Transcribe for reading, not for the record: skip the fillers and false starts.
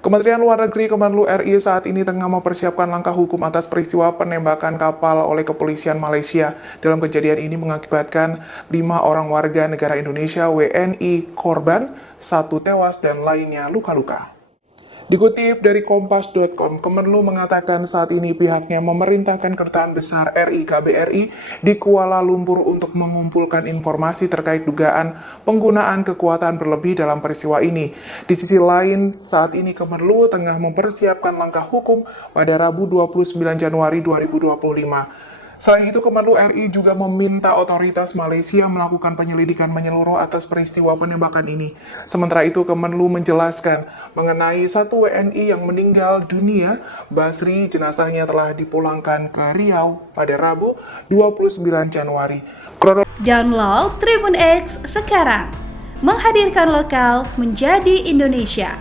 Kementerian Luar Negeri Kemenlu RI saat ini tengah mempersiapkan langkah hukum atas peristiwa penembakan kapal oleh kepolisian Malaysia. Dalam kejadian ini mengakibatkan 5 orang warga negara Indonesia WNI korban, 1 tewas dan lainnya luka-luka. Dikutip dari Kompas.com, Kemenlu mengatakan saat ini pihaknya memerintahkan Kedutaan Besar RI KBRI di Kuala Lumpur untuk mengumpulkan informasi terkait dugaan penggunaan kekuatan berlebih dalam peristiwa ini. Di sisi lain, saat ini Kemenlu tengah mempersiapkan langkah hukum pada Rabu 29 Januari 2025. Selain itu, Kemenlu RI juga meminta otoritas Malaysia melakukan penyelidikan menyeluruh atas peristiwa penembakan ini. Sementara itu, Kemenlu menjelaskan mengenai 1 WNI yang meninggal dunia, Basri, jenazahnya telah dipulangkan ke Riau pada Rabu 29 Januari. Download Tribun X sekarang, menghadirkan lokal menjadi Indonesia.